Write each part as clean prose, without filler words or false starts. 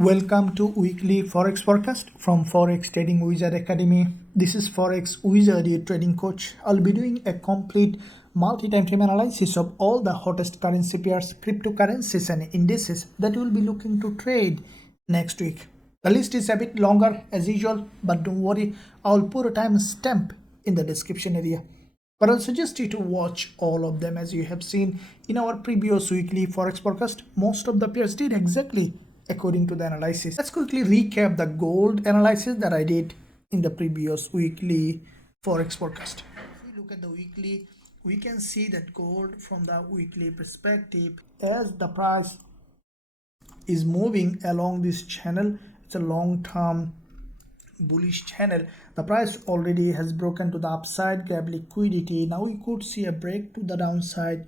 Welcome to weekly Forex forecast from Forex Trading Wizard Academy. This is Forex Wizard, your trading coach. I'll be doing a complete multi-time frame analysis of all the hottest currency pairs, cryptocurrencies and indices that we'll be looking to trade next week. The list is a bit longer as usual, but don't worry, I'll put a time stamp in the description area. But I'll suggest you to watch all of them. As you have seen in our previous weekly Forex forecast, most of the pairs did exactly according to the analysis. Let's quickly recap the gold analysis that I did in the previous weekly Forex forecast. If we look at the weekly, we can see that gold from the weekly perspective, as the price is moving along this channel, it's a long-term bullish channel. The price already has broken to the upside, grab liquidity. Now we could see a break to the downside,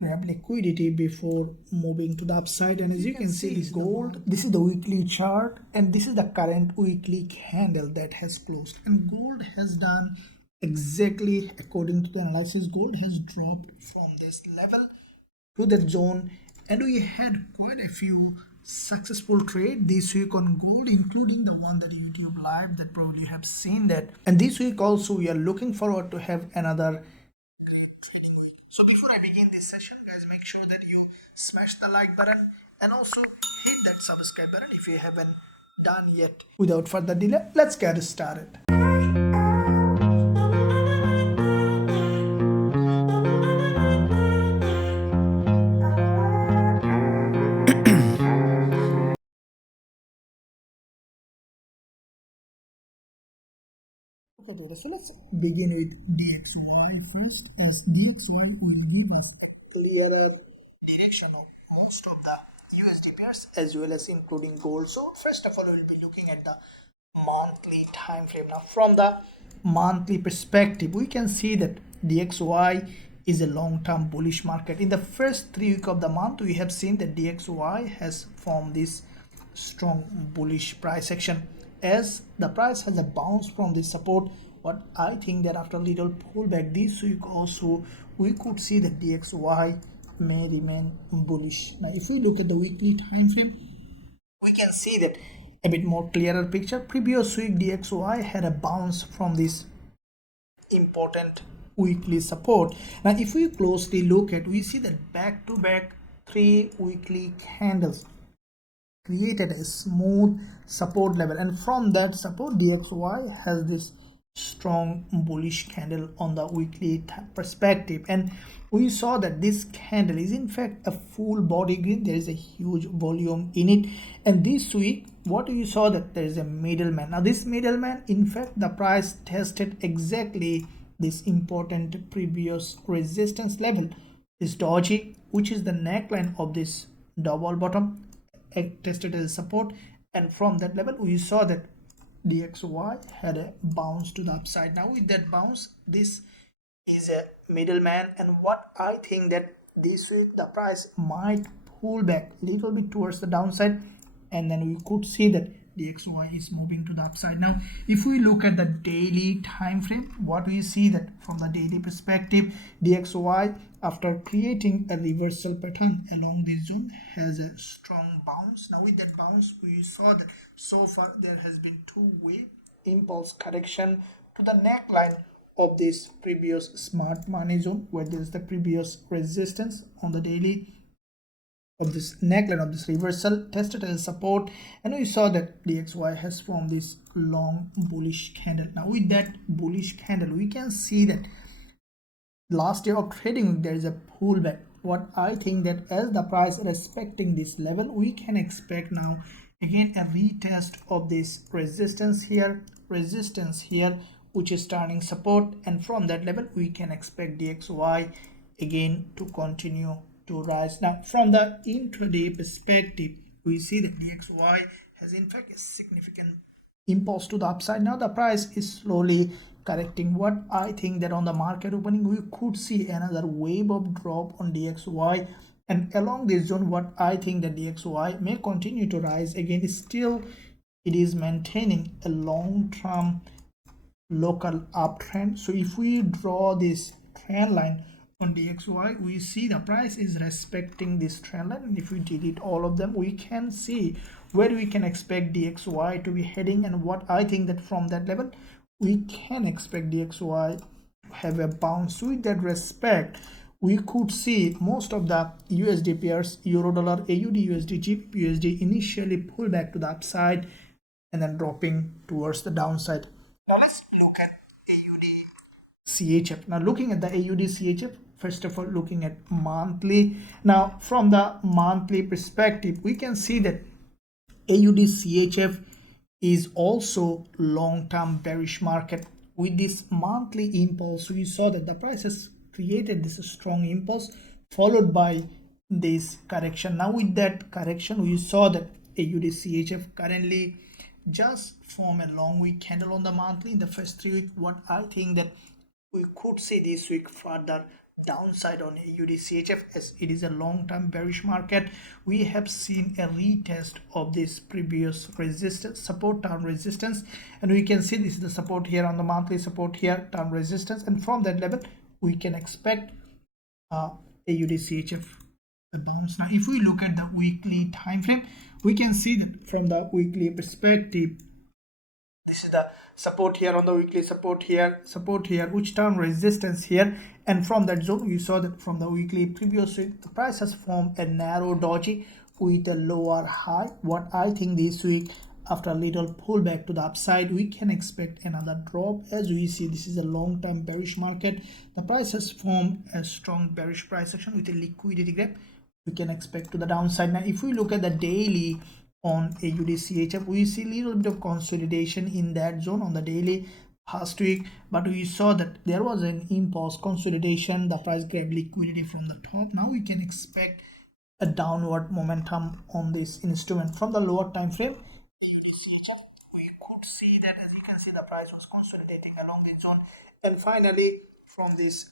grab liquidity before moving to the upside. And as you can see, this gold, this is the weekly chart and this is the current weekly candle that has closed, and gold has done exactly according to the analysis. Gold has dropped from this level to that zone, and we had quite a few successful trade this week on gold, including the one that YouTube live that probably have seen that. And this week also we are looking forward to have another trading week. So before I begin this session, guys, make sure that you smash the like button and also hit that subscribe button if you haven't done yet. Without further delay, let's get started. So let's begin with DXY first, as DXY will give us a clearer direction of most of the USD pairs as well as including gold. So first of all, we'll be looking at the monthly time frame. Now from the monthly perspective, we can see that DXY is a long-term bullish market. In the first 3 weeks of the month, we have seen that DXY has formed this strong bullish price action. As the price has a bounce from this support, what I think that after a little pullback this week also, we could see that DXY may remain bullish. Now if we look at the weekly time frame, we can see that a bit more clearer picture. Previous week DXY had a bounce from this important weekly support. Now if we closely look at, we see that back to back 3 weekly candles created a smooth support level, and from that support DXY has this strong bullish candle on the weekly perspective, and we saw that this candle is in fact a full body green. There is a huge volume in it, and this week what we saw that there is a middleman. Now this middleman, in fact the price tested exactly this important previous resistance level, this doji, which is the neckline of this double bottom, tested as support, and from that level we saw that DXY had a bounce to the upside. Now with that bounce, this is a middleman, and what I think that this week the price might pull back a little bit towards the downside, and then we could see that DXY is moving to the upside. Now if we look at the daily time frame, what we see that from the daily perspective, DXY after creating a reversal pattern along this zone has a strong bounce. Now with that bounce, we saw that so far there has been two-way impulse correction to the neckline of this previous smart money zone, where there is the previous resistance on the daily of this neckline of this reversal, tested as support, and we saw that DXY has formed this long bullish candle. Now with that bullish candle, we can see that last day of trading there is a pullback. What I think that as the price respecting this level, we can expect now again a retest of this resistance here, which is turning support, and from that level we can expect DXY again to continue to rise. Now from the intraday perspective, we see that DXY has in fact a significant impulse to the upside. Now the price is slowly correcting. What I think that on the market opening we could see another wave of drop on DXY, and along this zone what I think that DXY may continue to rise again. Still it is maintaining a long-term local uptrend. So if we draw this trend line on DXY, we see the price is respecting this trend line, and if we delete all of them, we can see where we can expect DXY to be heading, and what I think that from that level we can expect DXY have a bounce. With that respect, we could see most of the USD pairs, euro dollar, AUD USD, GBPUSD initially pull back to the upside and then dropping towards the downside. Now let's look at AUDCHF. Now looking at the AUDCHF, first of all looking at monthly. Now from the monthly perspective, we can see that AUDCHF is also long-term bearish market. With this monthly impulse, we saw that the price has created this strong impulse followed by this correction. Now with that correction, we saw that AUDCHF currently just form a long week candle on the monthly in the first 3 weeks. What I think that we could see this week further downside on AUDCHF, as it is a long-term bearish market. We have seen a retest of this previous resistance, support, term resistance, and we can see this is the support here on the monthly, support here, term resistance, and from that level we can expect AUDCHF a bounce. Now if we look at the weekly time frame, we can see that from the weekly perspective, this is the support here on the weekly, support here, which term resistance here, and from that zone we saw that from the weekly previous week the price has formed a narrow doji with a lower high. What I think this week, after a little pullback to the upside, we can expect another drop. As we see, this is a long-term bearish market. The price has formed a strong bearish price action with a liquidity gap. We can expect to the downside. Now if we look at the daily on AUDCHF, we see a little bit of consolidation in that zone on the daily past week, but we saw that there was an impulse consolidation. The price grabbed liquidity from the top. Now we can expect a downward momentum on this instrument. From the lower time frame, we could see that, as you can see, the price was consolidating along this zone, and finally from this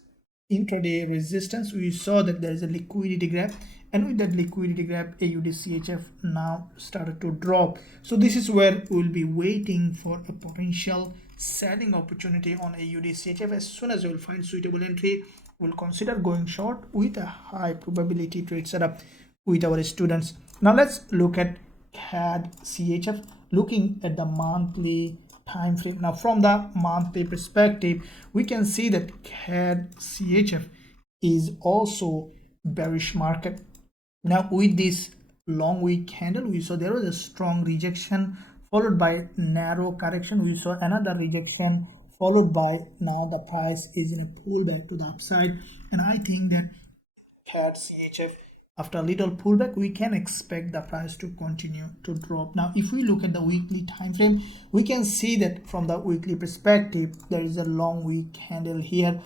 intraday resistance we saw that there is a liquidity grab, and with that liquidity grab AUDCHF now started to drop. So this is where we will be waiting for a potential selling opportunity on AUDCHF. As soon as we will find suitable entry, we'll consider going short with a high probability trade setup with our students. Now let's look at CADCHF, looking at the monthly time frame. Now from the monthly perspective, we can see that CADCHF is also bearish market. Now with this long week candle, we saw there was a strong rejection followed by narrow correction. We saw another rejection followed by, now the price is in a pullback to the upside, and I think that CADCHF, after a little pullback, we can expect the price to continue to drop. Now if we look at the weekly time frame, we can see that from the weekly perspective there is a long week candle here.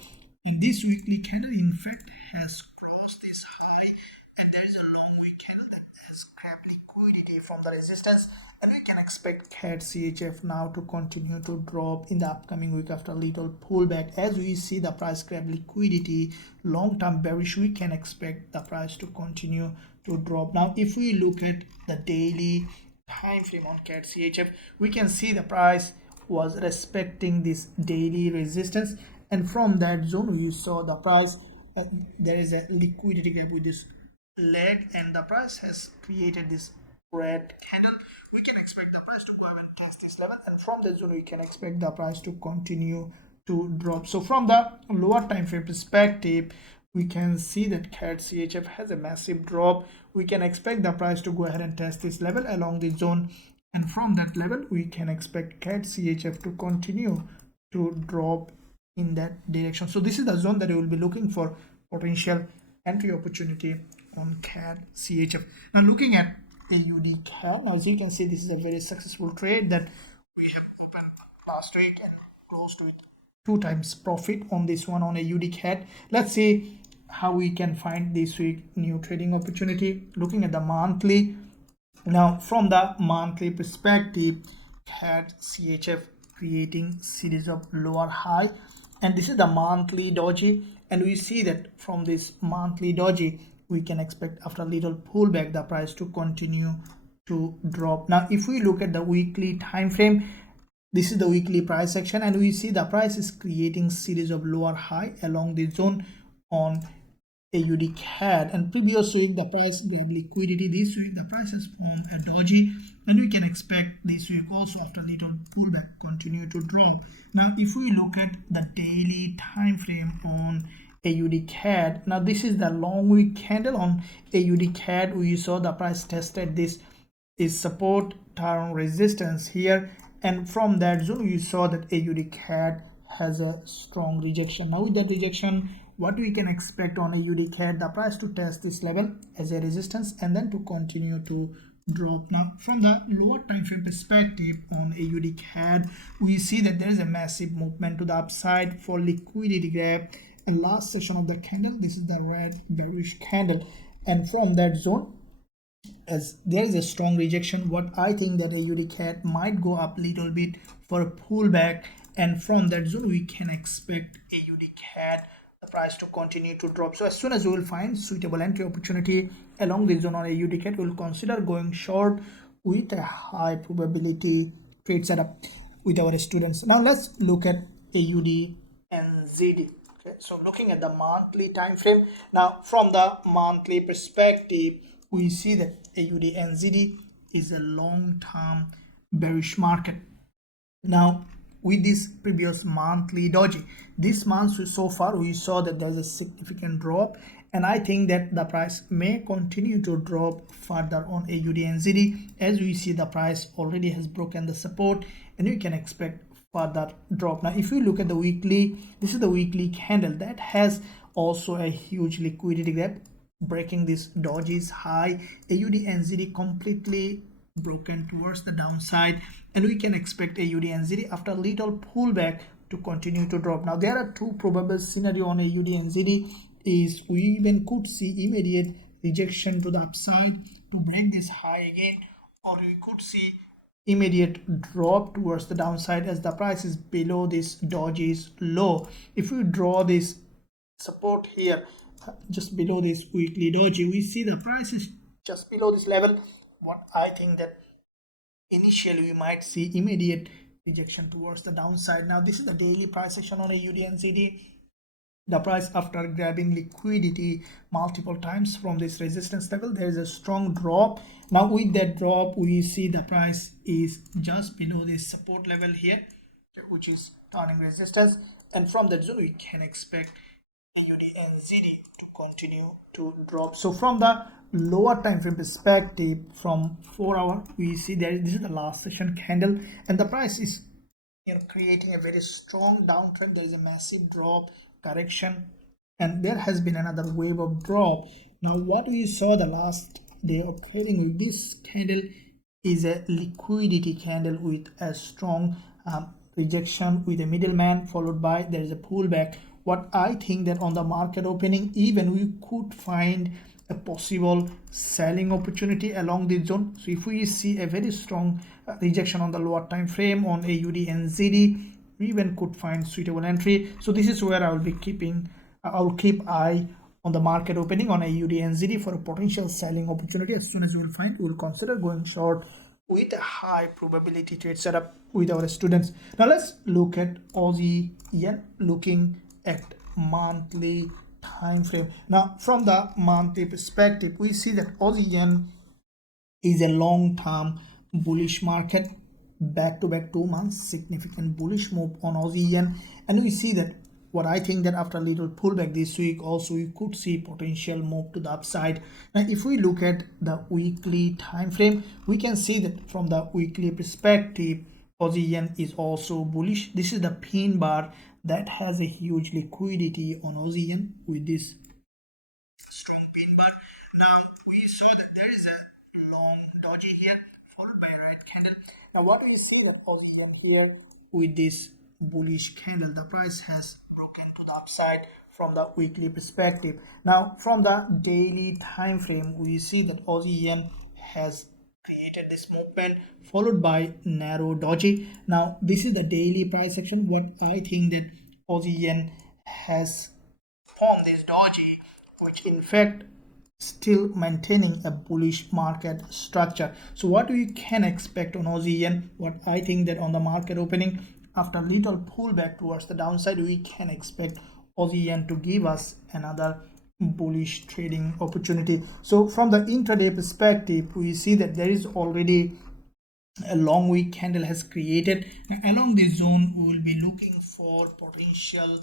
In this weekly candle, in fact, has crossed this high, and there is a long week candle that has grabbed liquidity from the resistance, and we can expect CADCHF now to continue to drop in the upcoming week after a little pullback. As we see the price grab liquidity, long-term bearish, we can expect the price to continue to drop. Now if we look at the daily time frame on CADCHF, we can see the price was respecting this daily resistance, and from that zone we saw the price there is a liquidity gap with this leg, and the price has created this red candle. We can expect the price to go and test this level, and from that zone we can expect the price to continue to drop. So from the lower time frame perspective, we can see that CADCHF has a massive drop. We can expect the price to go ahead and test this level along the zone, and from that level we can expect CADCHF to continue to drop in that direction. So this is the zone that we will be looking for potential entry opportunity on CADCHF. Now looking at AUDCAD, now as you can see, this is a very successful trade that we have opened last week and closed with 2 times profit on this one on AUDCAD. Let's see how we can find this week new trading opportunity. Looking at the monthly, now from the monthly perspective, CADCHF creating series of lower high, and this is the monthly doji, and we see that from this monthly doji we can expect after a little pullback the price to continue to drop. Now if we look at the weekly time frame, this is the weekly price action, and we see the price is creating series of lower high along the zone on AUDCAD, and previous week the price gave liquidity. This week the price has formed a doji, and we can expect this week also after little pullback continue to drop. Now if we look at the daily time frame on AUDCAD, now this is the long wick candle on AUDCAD. We saw the price tested this is support, turn resistance here, and from that zone we saw that AUDCAD has a strong rejection. Now with that rejection, what we can expect on AUDCAD, the price to test this level as a resistance and then to continue to drop. Now from the lower time frame perspective on AUDCAD, we see that there is a massive movement to the upside for liquidity grab, and last section of the candle, this is the red bearish candle, and from that zone, as there is a strong rejection, what I think that AUDCAD might go up little bit for a pullback, and from that zone we can expect AUDCAD the price to continue to drop. So as soon as we will find suitable entry opportunity along this zone on AUDCAD, we will consider going short with a high probability trade setup with our students. Now let's look at AUDNZD. Okay, so looking at the monthly time frame, now from the monthly perspective, we see that AUDNZD is a long-term bearish market. Now with this previous monthly doji, this month so far we saw that there's a significant drop, and I think that the price may continue to drop further on AUDNZD, as we see the price already has broken the support and we can expect further drop. Now if you look at the weekly, this is the weekly candle that has also a huge liquidity gap, breaking this doji's high. AUDNZD completely broken towards the downside, and we can expect AUDNZD after little pullback to continue to drop. Now there are two probable scenario on AUDNZD, is we even could see immediate rejection to the upside to break this high again, or we could see immediate drop towards the downside as the price is below this doji's low. If we draw this support here just below this weekly doji, we see the price is just below this level. What I think that initially we might see immediate rejection towards the downside. Now this is the daily price action on AUDNZD. The price, after grabbing liquidity multiple times from this resistance level, there is a strong drop. Now with that drop, we see the price is just below this support level here, which is turning resistance, and from that zone we can expect AUDNZD to continue to drop. So from the lower time frame perspective, from 4 hour, we see that this is the last session candle, and the price is creating a very strong downtrend. There is a massive drop correction, and there has been another wave of drop. Now what we saw the last day of trading with this candle is a liquidity candle with a strong rejection with a middleman, followed by there is a pullback. What I think that on the market opening, even we could find a possible selling opportunity along this zone. So if we see a very strong rejection on the lower time frame on AUDNZD, we even could find suitable entry. So this is where I will be keeping, I'll keep eye on the market opening on AUDNZD for a potential selling opportunity. As soon as we will find, we will consider going short with a high probability trade setup with our students. Now let's look at Aussie yen, looking at monthly time frame. Now from the monthly perspective, we see that Aussie yen is a long-term bullish market, back-to-back 2 months significant bullish move on Aussie yen, and we see that what I think that after a little pullback this week also we could see potential move to the upside. Now if we look at the weekly time frame, we can see that from the weekly perspective, Aussie yen is also bullish. This is the pin bar that has a huge liquidity on Aussie yen with this strong pin bar. Now we saw that there is a long doji here followed by a red candle. Now what we see that Aussie yen here with this bullish candle, the price has broken to the upside from the weekly perspective. Now from the daily time frame, we see that Aussie yen has created this movement followed by narrow doji. Now this is the daily price action. What I think that Aussie yen has formed this doji, which in fact still maintaining a bullish market structure. So what we can expect on Aussie yen, what I think that on the market opening, after little pullback towards the downside, we can expect Aussie yen to give us another bullish trading opportunity. So from the intraday perspective, we see that there is already a long wick candle has created. Now, along this zone we will be looking for potential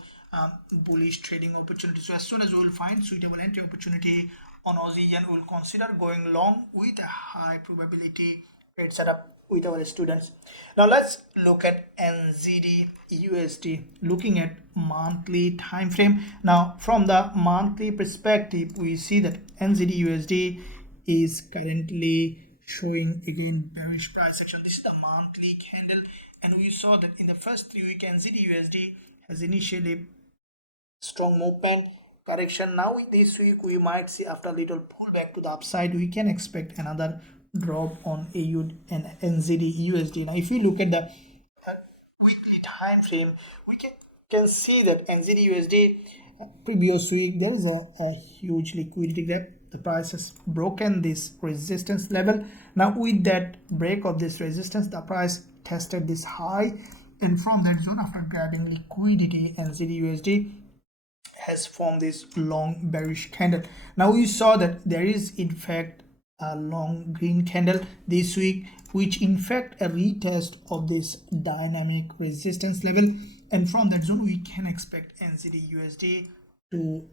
bullish trading opportunity. So as soon as we will find suitable entry opportunity on Aussie yen, we will consider going long with a high probability trade setup with our students. Now let's look at NZDUSD, looking at monthly time frame. Now from the monthly perspective, we see that NZDUSD is currently showing again bearish price action. This is the monthly candle, and we saw that in the first 3 week NZDUSD has initially strong movement correction. Now with this week we might see, after a little pullback to the upside, we can expect another drop on AUD and NZDUSD. Now if we look at the weekly time frame, we can see that NZDUSD previous week there is a huge liquidity gap. The price has broken this resistance level. Now with that break of this resistance, the price tested this high, and from that zone, after grabbing liquidity, NZDUSD has formed this long bearish candle. Now we saw that there is in fact a long green candle this week, which in fact a retest of this dynamic resistance level, and from that zone we can expect NZDUSD to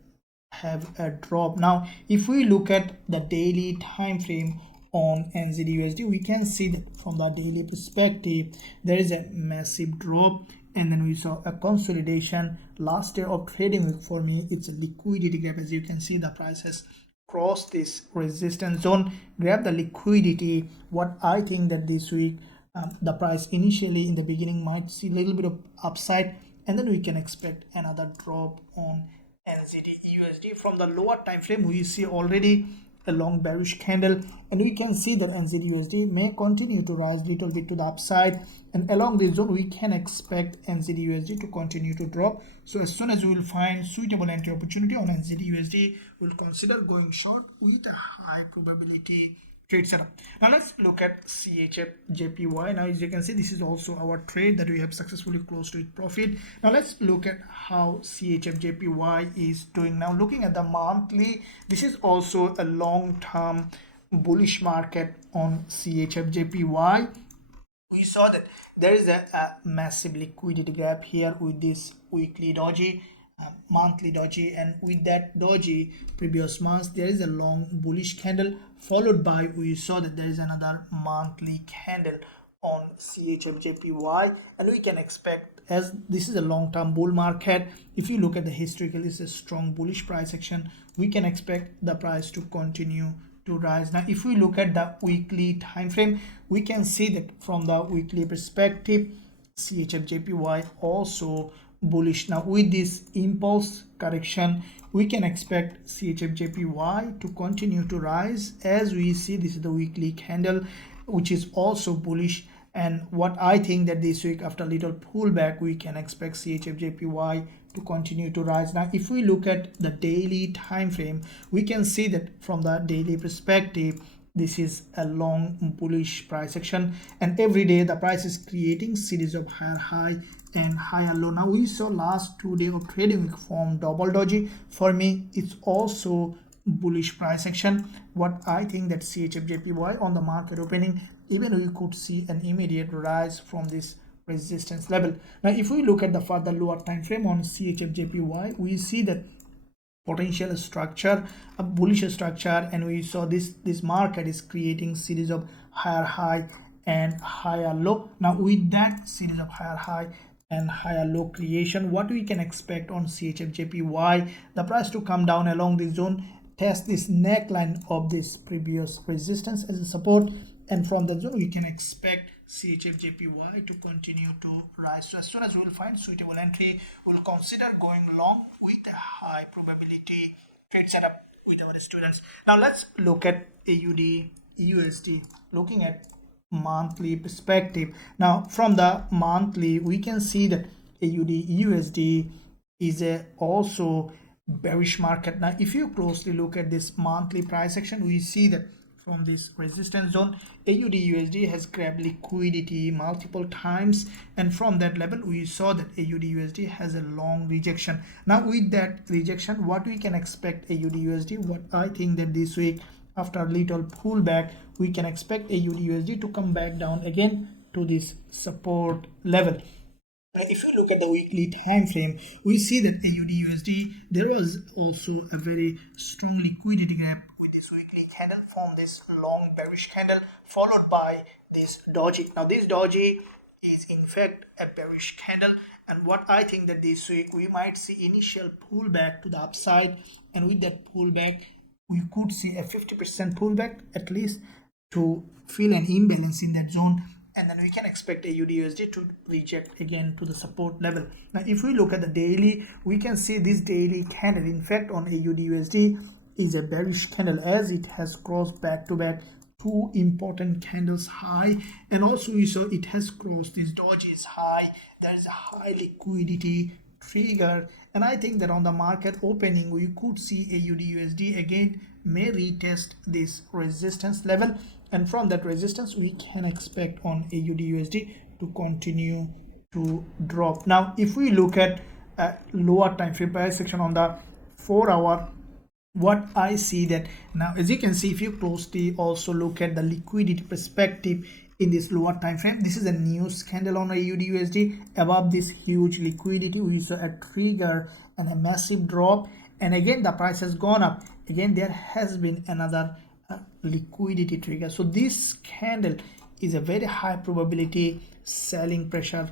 have a drop. Now if we look at the daily time frame on NZDUSD, we can see that from the daily perspective there is a massive drop, and then we saw a consolidation last day of trading week. For me, it's a liquidity gap. As you can see, the price has crossed this resistance zone, grab the liquidity. What I think that this week the price initially in the beginning might see a little bit of upside, and then we can expect another drop on NZDUSD. From the lower time frame, we see already a long bearish candle, and we can see that NZDUSD may continue to rise a little bit to the upside, and along this zone we can expect NZDUSD to continue to drop. So as soon as we will find suitable entry opportunity on NZDUSD, we will consider going short with a high probability trade setup. Now let's look at CHFJPY. Now as you can see, this is also our trade that we have successfully closed with profit. Now let's look at how CHFJPY is doing. Now looking at the monthly, this is also a long-term bullish market on CHFJPY. We saw that there is a massive liquidity gap here with this weekly doji, monthly doji, and with that doji previous months there is a long bullish candle, followed by we saw that there is another monthly candle on CHFJPY, and we can expect, as this is a long-term bull market, if you look at the historical, this is a strong bullish price action, we can expect the price to continue to rise. Now if we look at the weekly time frame, we can see that from the weekly perspective CHFJPY also bullish. Now with this impulse correction, we can expect CHFJPY to continue to rise. As we see, this is the weekly candle which is also bullish, and what I think that this week after a little pullback we can expect CHFJPY to continue to rise. Now if we look at the daily time frame, we can see that from the daily perspective this is a long bullish price action, and every day the price is creating series of higher high and higher low. Now we saw last 2 days of trading week form double doji. For me, it's also bullish price action. What I think that CHFJPY on the market opening, even we could see an immediate rise from this resistance level. Now if we look at the further lower time frame on CHFJPY, we see that potential structure, a bullish structure, and we saw this market is creating series of higher high and higher low. Now with that series of higher high and higher low creation, what we can expect on CHFJPY, the price to come down along this zone, test this neckline of this previous resistance as a support, and from the zone we can expect CHFJPY to continue to rise. So as soon as we will find suitable entry, we'll consider going long with a high probability trade setup with our students. Now let's look at AUDUSD, looking at monthly perspective. Now from the monthly, we can see that AUDUSD is a also bearish market. Now if you closely look at this monthly price action, we see that from this resistance zone. AUDUSD has grabbed liquidity multiple times, and from that level we saw that AUDUSD has a long rejection. Now with that rejection, what we can expect AUDUSD, what I think that this week after a little pullback we can expect AUDUSD to come back down again to this support level. If you look at the weekly time frame, we see that AUDUSD, there was also a very strong liquidity gap with this weekly candle from this long bearish candle followed by this doji. Now this doji is in fact a bearish candle, and what I think that this week we might see initial pullback to the upside, and with that pullback we could see a 50% pullback at least to feel an imbalance in that zone, and then we can expect AUDUSD to reject again to the support level. Now if we look at the daily, we can see this daily candle in fact on AUDUSD is a bearish candle, as it has crossed back to back two important candles high, and also we saw it has crossed this doji's high. There is a high liquidity trigger, and I think that on the market opening we could see AUDUSD again may retest this resistance level, and from that resistance we can expect on AUDUSD to continue to drop. Now if we look at lower time frame price section on the 4 hour, what I see that now, as you can see, if you closely also look at the liquidity perspective in this lower time frame, this is a news candle on AUDUSD. Above this huge liquidity we saw a trigger and a massive drop, and again the price has gone up. Again there has been another liquidity trigger. So this candle is a very high probability selling pressure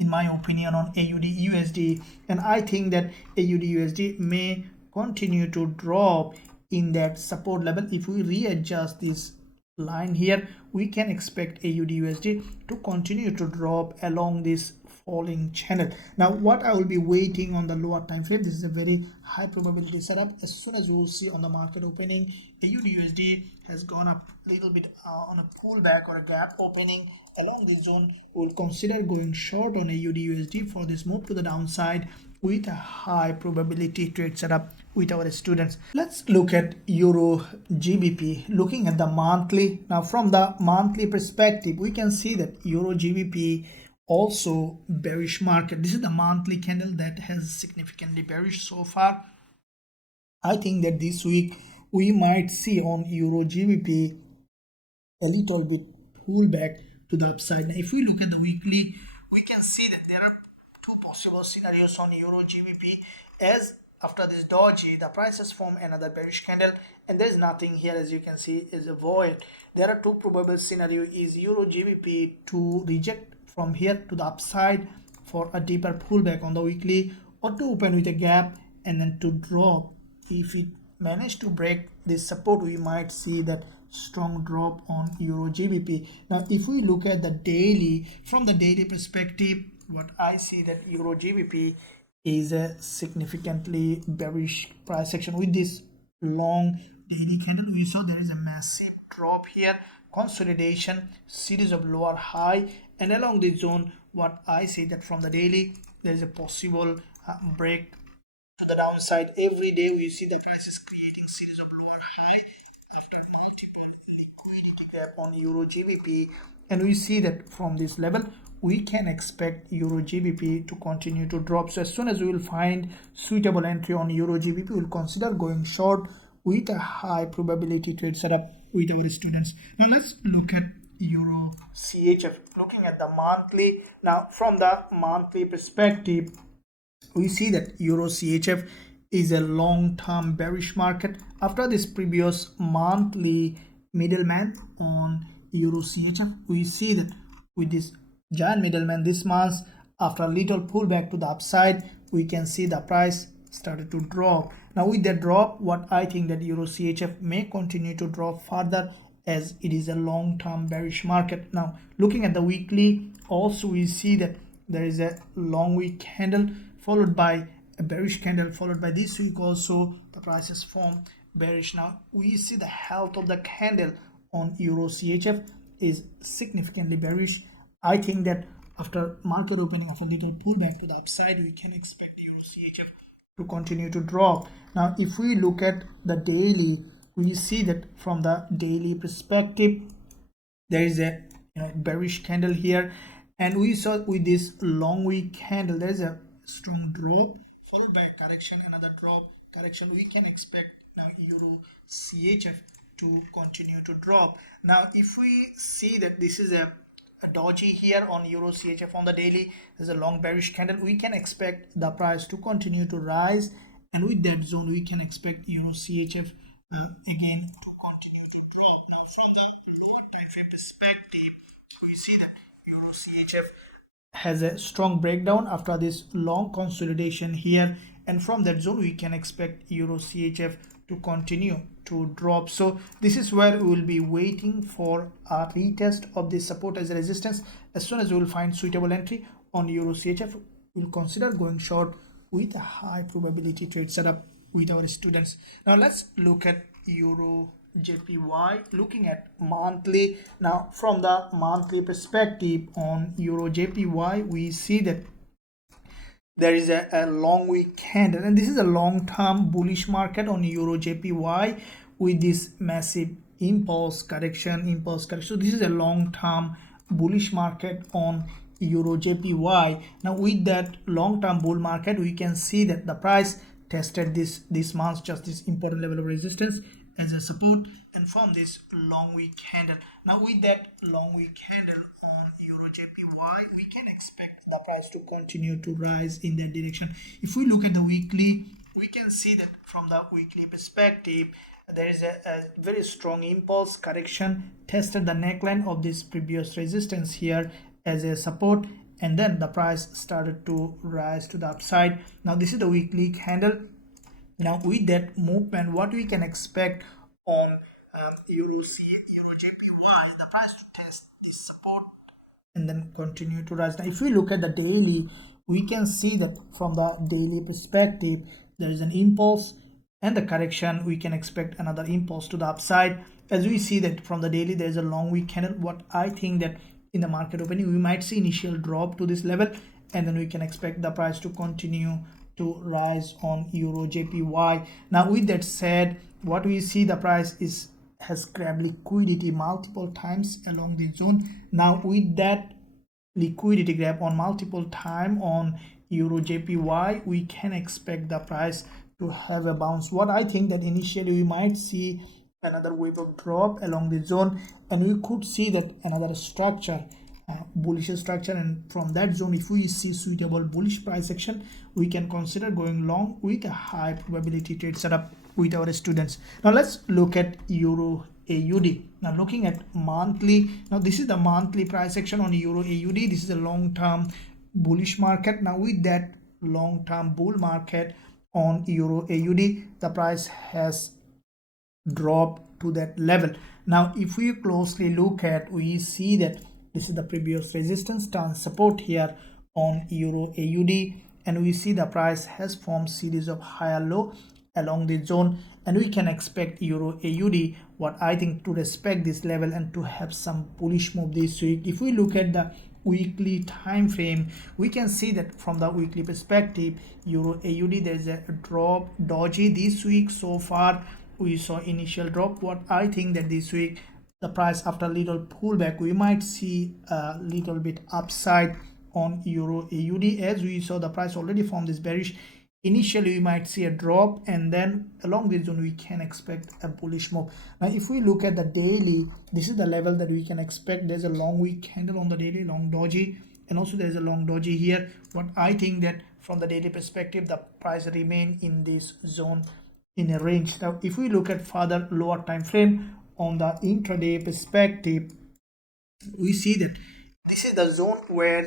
in my opinion on AUDUSD, and I think that AUDUSD may continue to drop in that support level. If we readjust this line here, we can expect AUDUSD to continue to drop along this falling channel. Now what I will be waiting on the lower time frame, this is a very high probability setup. As soon as we will see on the market opening AUDUSD has gone up a little bit on a pullback or a gap opening along this zone, we will consider going short on AUDUSD for this move to the downside with a high probability trade setup with our students. Let's look at EURGBP, looking at the monthly. Now from the monthly perspective, we can see that EURGBP also bearish market. This is the monthly candle that has significantly bearish so far. I think that this week we might see on EURGBP a little bit pullback to the upside. Now if we look at the weekly, we can see that there are two possible scenarios on EURGBP, as after this doji the price has formed another bearish candle and there is nothing here, as you can see, is a void. There are two probable scenarios: is EURGBP to reject from here to the upside for a deeper pullback on the weekly, or to open with a gap and then to drop. If it managed to break this support, we might see that strong drop on EURGBP. Now if we look at the daily, from the daily perspective, what I see that EURGBP is a significantly bearish price action. With this long daily candle, we saw there is a massive drop here, consolidation, series of lower high, and along this zone what I see that from the daily there is a possible break to the downside. Every day we see the price is creating series of lower high after multiple liquidity gap on EURGBP, and we see that from this level we can expect EURGBP to continue to drop. So as soon as we will find suitable entry on EURGBP, we will consider going short with a high probability trade setup with our students. Now let's look at EURCHF, looking at the monthly. Now from the monthly perspective, we see that EURCHF is a long-term bearish market. After this previous monthly middleman on EURCHF, we see that with this giant middleman this month, after a little pullback to the upside, we can see the price started to drop. Now with that drop, what I think that EURCHF may continue to drop further, as it is a long-term bearish market. Now looking at the weekly, also we see that there is a long week candle followed by a bearish candle, followed by this week also the price has formed bearish. Now we see the health of the candle on EURCHF is significantly bearish. I think that after market opening of a little pullback to the upside, we can expect EURCHF to continue to drop. Now if we look at the daily, we see that from the daily perspective there is a bearish candle here, and we saw with this long wick candle there is a strong drop followed by a correction, another drop, correction. We can expect now euro CHF to continue to drop. Now if we see that this is a doji here on euro CHF on the daily, there's a long bearish candle, we can expect the price to continue to rise, and with that zone we can expect euro CHF again to continue to drop. Now from the lower time frame perspective, we see that euro CHF has a strong breakdown after this long consolidation here, and from that zone we can expect euro CHF to continue to drop. So this is where we will be waiting for a retest of this support as a resistance. As soon as we will find suitable entry on euro CHF, we'll consider going short with a high probability trade setup with our students. Now let's look at EURGBP, looking at monthly. Now from the monthly perspective on EURGBP, we see that there is a long wick candle, and this is a long-term bullish market on EURGBP with this massive impulse correction. So this is a long-term bullish market on EURGBP. Now with that long-term bull market, we can see that the price tested this month just this important level of resistance as a support, and from this long wick candle. Now with that long wick candle on EURGBP, we can expect the price to continue to rise in that direction. If we look at the weekly, we can see that from the weekly perspective there is a very strong impulse correction, tested the neckline of this previous resistance here as a support, and then the price started to rise to the upside. Now this is the weekly candle. Now with that movement, what we can expect on EURGBP, the price to test this support and then continue to rise. Now if we look at the daily, we can see that from the daily perspective there is an impulse and the correction. We can expect another impulse to the upside. As we see that from the daily there is a long wick candle, what I think that in the market opening we might see initial drop to this level, and then we can expect the price to continue to rise on EURGBP. Now with that said, what we see, the price has grabbed liquidity multiple times along the zone. Now with that liquidity grab on multiple time on EURGBP, we can expect the price to have a bounce. What I think that initially we might see another wave of drop along the zone, and we could see that another structure, bullish structure, and from that zone if we see suitable bullish price action, we can consider going long with a high probability trade setup with our students. Now let's look at EURAUD. Now looking at monthly, now this is the monthly price action on EURAUD. This is a long-term bullish market. Now with that long-term bull market on EURAUD, the price has dropped to that level. Now if we closely look at, we see that this is the previous resistance turn support here on EURAUD, and we see the price has formed series of higher low along the zone, and we can expect EURAUD, what I think, to respect this level and to have some bullish move this week. If we look at the weekly time frame, we can see that from the weekly perspective EURAUD there is a drop doji this week. So far we saw initial drop. What I think that this week the price, after a little pullback, we might see a little bit upside on EURAUD. As we saw, the price already formed this bearish. Initially we might see a drop, and then along this zone we can expect a bullish move. Now if we look at the daily, this is the level that we can expect. There's a long wick candle on the daily, long doji, and also there's a long doji here. What I think that from the daily perspective, the price remain in this zone in a range. Now if we look at further lower time frame on the intraday perspective, we see that this is the zone where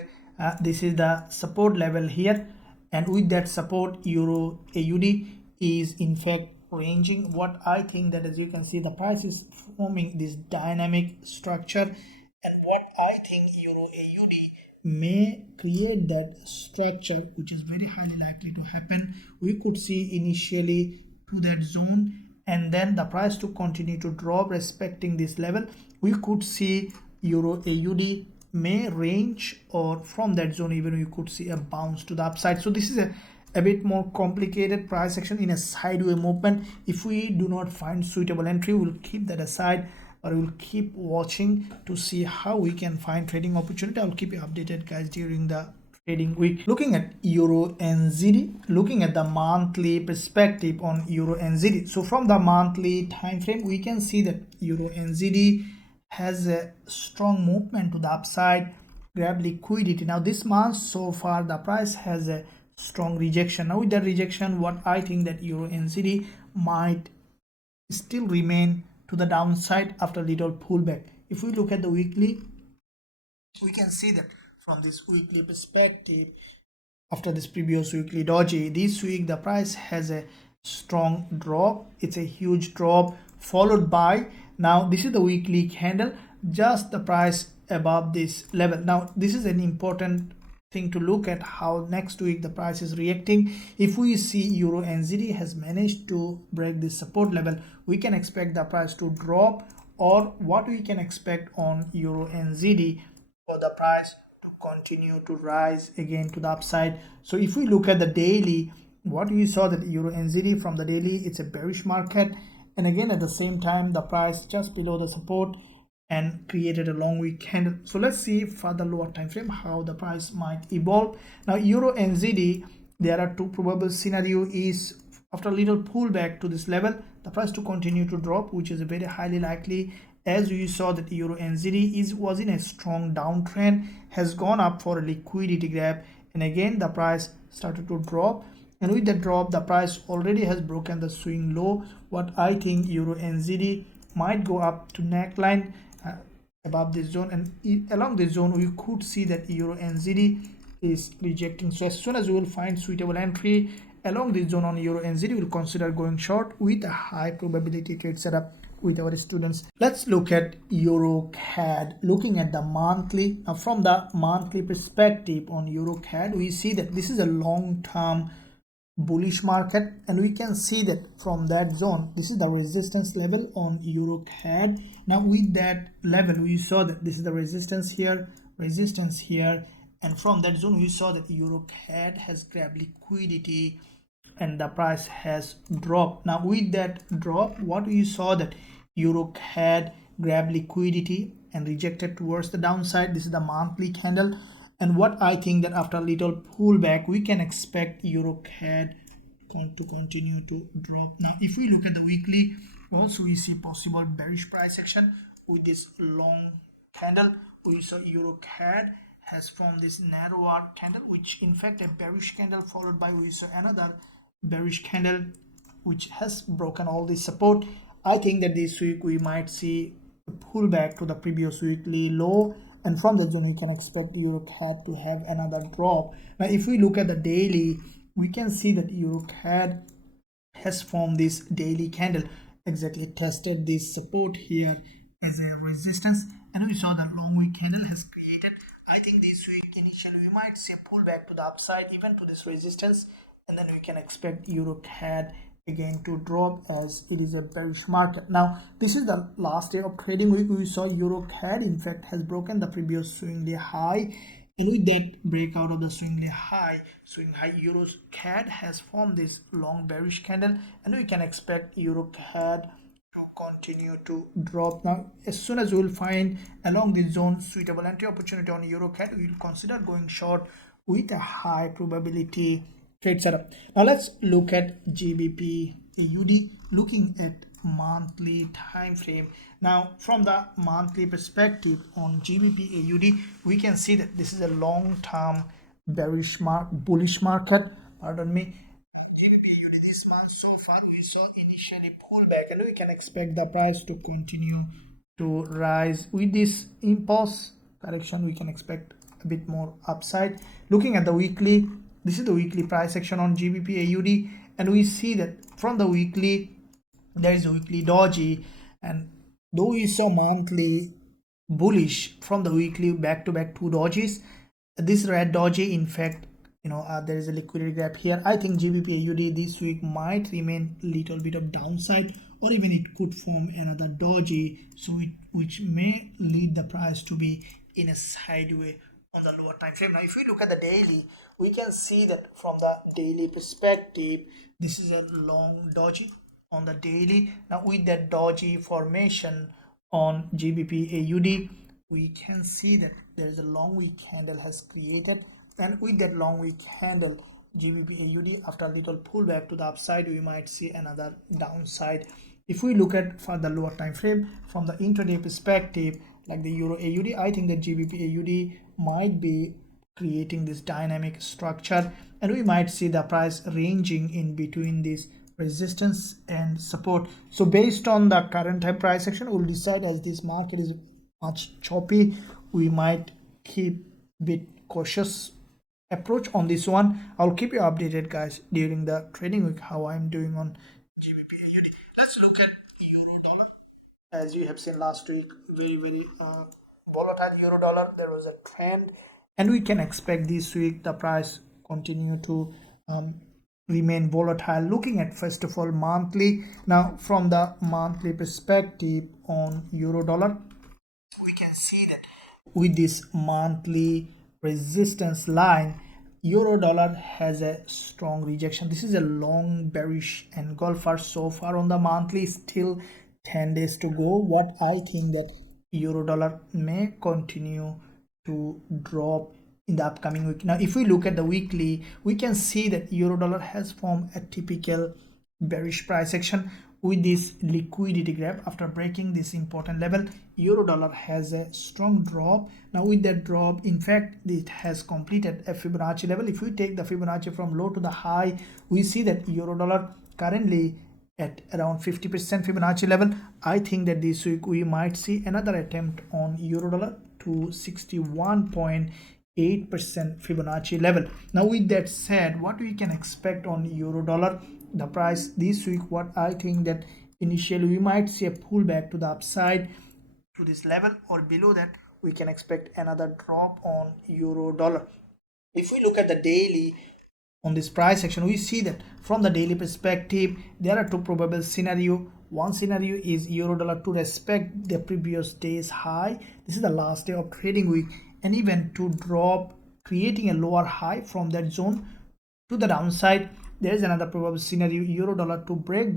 this is the support level here, and with that support EURAUD is in fact ranging. What I think that, as you can see, the price is forming this dynamic structure, and what I think EURAUD may create that structure, which is very highly likely to happen. We could see initially to that zone, and then the price to continue to drop respecting this level. We could see EURAUD may range, or from that zone even we could see a bounce to the upside. So this is a a bit more complicated price action in a sideways movement. If we do not find suitable entry, we'll keep that aside, or we'll keep watching to see how we can find trading opportunity. I'll keep you updated, guys, during the trading week. Looking at Euro NZD, looking at the monthly perspective on Euro NZD. So from the monthly time frame, we can see that Euro NZD has a strong movement to the upside, grab liquidity. Now this month so far the price has a strong rejection. Now with that rejection, what I think that Euro NZD might still remain to the downside after little pullback. If we look at the weekly, we can see that from this weekly perspective, after this previous weekly doji, this week the price has a strong drop. It's a huge drop, followed by, now this is the weekly candle, just the price above this level. Now this is an important thing to look at, how next week the price is reacting. If we see Euro NZD has managed to break this support level, we can expect the price to drop, or what we can expect on Euro NZD for the price to continue to rise again to the upside. So if we look at the daily, what we saw that Euro NZD from the daily, it's a bearish market, and again at the same time the price just below the support and created a long week candle. So let's see for the lower time frame how the price might evolve. Now Euro NZD, there are two probable scenario: is after a little pullback to this level, the price to continue to drop, which is very highly likely, as we saw that Euro NZD was in a strong downtrend, has gone up for a liquidity grab, and again the price started to drop, and with the drop the price already has broken the swing low. What I think Euro NZD might go up to neckline above this zone, and along this zone we could see that Euro NZD is rejecting. So as soon as we will find suitable entry along this zone on Euro NZD, we'll consider going short with a high probability trade setup with our students. Let's look at EURCAD. Looking at the monthly, now from the monthly perspective on EURCAD, we see that this is a long-term bullish market, and we can see that from that zone, this is the resistance level on EURCAD. Now with that level, we saw that this is the resistance here, and from that zone we saw that EURCAD has grabbed liquidity and the price has dropped. Now with that drop, what we saw that EURCAD grabbed liquidity and rejected towards the downside. This is the monthly candle, and what I think that after a little pullback, we can expect EURCAD to continue to drop. Now if we look at the weekly, also we see possible bearish price action with this long candle. We saw EURCAD has formed this narrower candle, which in fact a bearish candle, followed by we saw another bearish candle which has broken all this support. I think that this week we might see a pullback to the previous weekly low, and from the zone we can expect EURCAD to have another drop. Now if we look at the daily, we can see that EURCAD has formed this daily candle, exactly tested this support here as a resistance, and we saw that long week candle has created. I think this week initially we might see a pullback to the upside, even to this resistance, and then we can expect EURCAD again to drop, as it is a bearish market. Now this is the last day of trading week. We saw EURCAD in fact has broken the previous swing high, and with that breakout of the swing high, EURCAD has formed this long bearish candle, and we can expect EURCAD to continue to drop. Now as soon as we will find along this zone suitable entry opportunity on EURCAD, we will consider going short with a high probability trade setup. Now let's look at GBPAUD, looking at monthly time frame. Now from the monthly perspective on GBPAUD, we can see that this is a long-term bullish market. Pardon me. GBPAUD this month so far we saw initially pullback, and we can expect the price to continue to rise. With this impulse correction, we can expect a bit more upside. Looking at the weekly, this is the weekly price action on GBPAUD, and we see that from the weekly there is a weekly doji, and though we saw monthly bullish, from the weekly back-to-back two dojis, this red doji, in fact, there is a liquidity gap here. I think GBPAUD this week might remain little bit of downside, or even it could form another doji, so which may lead the price to be in a sideways on the lower time frame. Now if we look at the daily, we can see that from the daily perspective, this is a long doji on the daily. Now with that doji formation on GBPAUD, we can see that there is a long wick candle has created, and with that long wick candle GBPAUD, after a little pullback to the upside, we might see another downside. If we look at for the lower time frame from the intraday perspective, like the Euro AUD, I think that GBPAUD might be creating this dynamic structure, and we might see the price ranging in between this resistance and support. So based on the current time price action, we'll decide, as this market is much choppy, we might keep a bit cautious approach on this one. I'll keep you updated, guys, during the trading week how I'm doing on GBPAUD. Let's look at euro dollar. As you have seen last week, very volatile euro dollar. There was a trend, and we can expect this week the price continue to remain volatile. Looking at first of all monthly. Now from the monthly perspective on euro dollar, we can see that with this monthly resistance line, euro dollar has a strong rejection. This is a long bearish engulfer so far on the monthly. Still 10 days to go. What I think that euro dollar may continue to drop in the upcoming week. Now if we look at the weekly, we can see that euro dollar has formed a typical bearish price action with this liquidity grab. After breaking this important level, euro dollar has a strong drop. Now with that drop, in fact, it has completed a Fibonacci level. If we take the Fibonacci from low to the high, we see that euro dollar currently at around 50% Fibonacci level. I think that this week we might see another attempt on euro dollar to 61.8% Fibonacci level. Now with that said, what we can expect on euro dollar, the price this week, what I think that initially we might see a pullback to the upside to this level, or below that we can expect another drop on euro dollar. If we look at the daily on this price action, we see that from the daily perspective there are two probable scenarios. One scenario is euro dollar to respect the previous day's high. This is the last day of trading week, and even to drop, creating a lower high from that zone to the downside. There is another probable scenario, euro dollar to break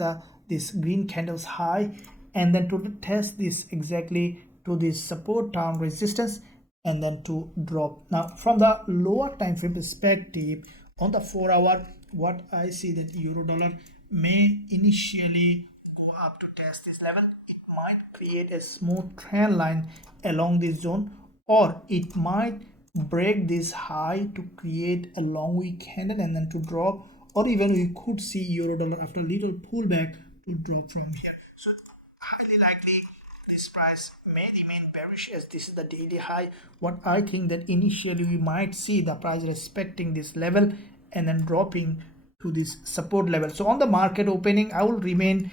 this green candle's high, and then to test this exactly to this support term resistance, and then to drop. Now from the lower time frame perspective on the 4 hour, what I see that euro dollar may initially go up to test this level. It might create a smooth trend line along this zone, or it might break this high to create a long wick candle and then to drop, or even we could see euro dollar after a little pullback to drop from here. So highly likely this price may remain bearish, as this is the daily high. What I think that initially we might see the price respecting this level and then dropping to this support level. So on the market opening, I will remain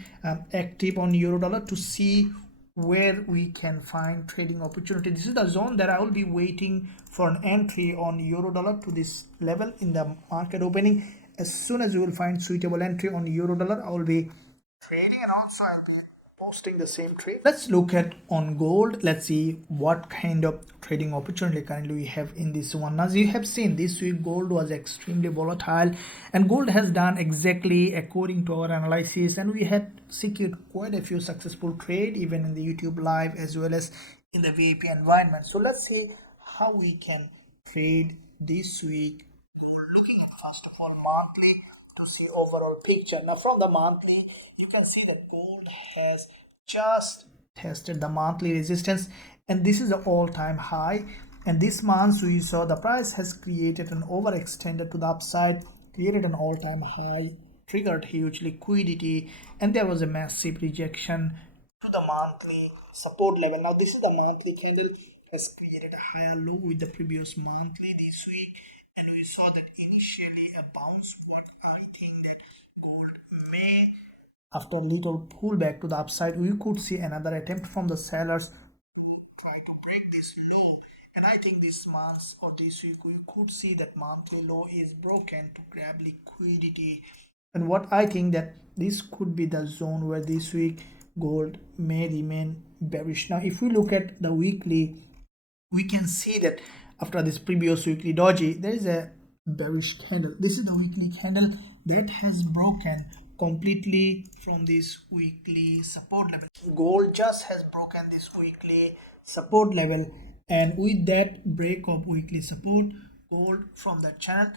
active on euro dollar to see where we can find trading opportunity. This is the zone that I will be waiting for an entry on euro dollar to this level in the market opening. As soon as you will find suitable entry on euro dollar, I will be trading, and also I'll be posting the same trade. Let's look at on gold. Let's see what kind of trading opportunity currently we have in this one. As you have seen, this week gold was extremely volatile, and gold has done exactly according to our analysis, and we had secured quite a few successful trade even in the YouTube live as well as in the VIP environment. So let's see how we can trade this week. First of all, monthly, to see overall picture. Now from the monthly, you can see that gold has just tested the monthly resistance, and this is the all-time high. And this month we saw the price has created an overextended to the upside, created an all-time high, triggered huge liquidity, and there was a massive rejection to the monthly support level. Now this is the monthly candle, has created a higher low with the previous monthly this week, and we saw that initially a bounce. What I think that gold may, after a little pullback to the upside, we could see another attempt from the sellers try to break this low, and I think this month or this week we could see that monthly low is broken to grab liquidity. And what I think that this could be the zone where this week gold may remain bearish. Now if we look at the weekly, we can see that after this previous weekly doji, there is a bearish candle. This is the weekly candle that has broken completely from this weekly support level. Gold just has broken this weekly support level, and with that break of weekly support, gold from that channel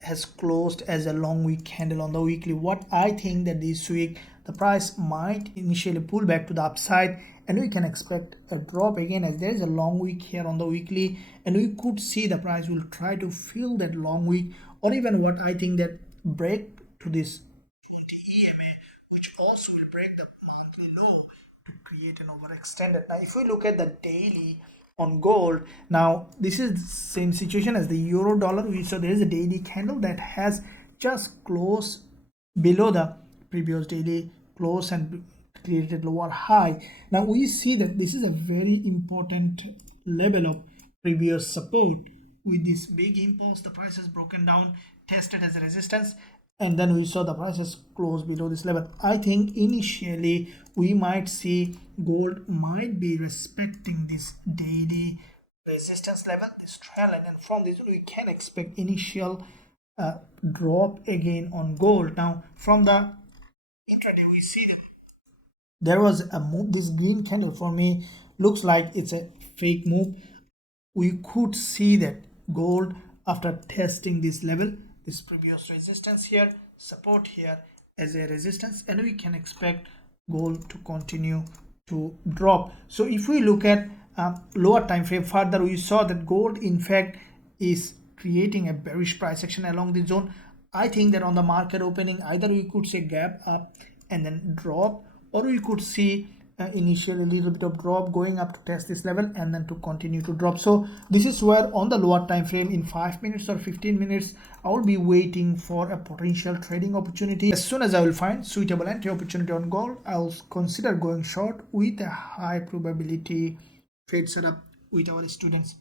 has closed as a long wick candle on the weekly. What I think that this week the price might initially pull back to the upside, and we can expect a drop again, as there is a long wick here on the weekly, and we could see the price will try to fill that long wick, or even what I think that break to this EMA, which also will break the monthly low to create an overextended. Now if we look at the daily on gold, now this is the same situation as the euro dollar. We saw there is a daily candle that has just closed below the previous daily close and created lower high. Now we see that this is a very important level of previous support. With this big impulse, the price has broken down, tested as a resistance, and then we saw the prices close below this level. I think initially we might see gold might be respecting this daily resistance level, this trail line, and from this we can expect initial drop again on gold. Now from the intraday, we see that there was a move. This green candle for me looks like it's a fake move. We could see that gold, after testing this level, this previous resistance here, support here as a resistance, and we can expect gold to continue to drop. So if we look at lower time frame further, we saw that gold in fact is creating a bearish price action along this zone. I think that on the market opening, either we could see gap up and then drop, or we could see initially a little bit of drop going up to test this level and then to continue to drop. So this is where on the lower time frame, in 5 minutes or 15 minutes, I will be waiting for a potential trading opportunity. As soon as I will find suitable entry opportunity on gold, I'll consider going short with a high probability trade setup with our students.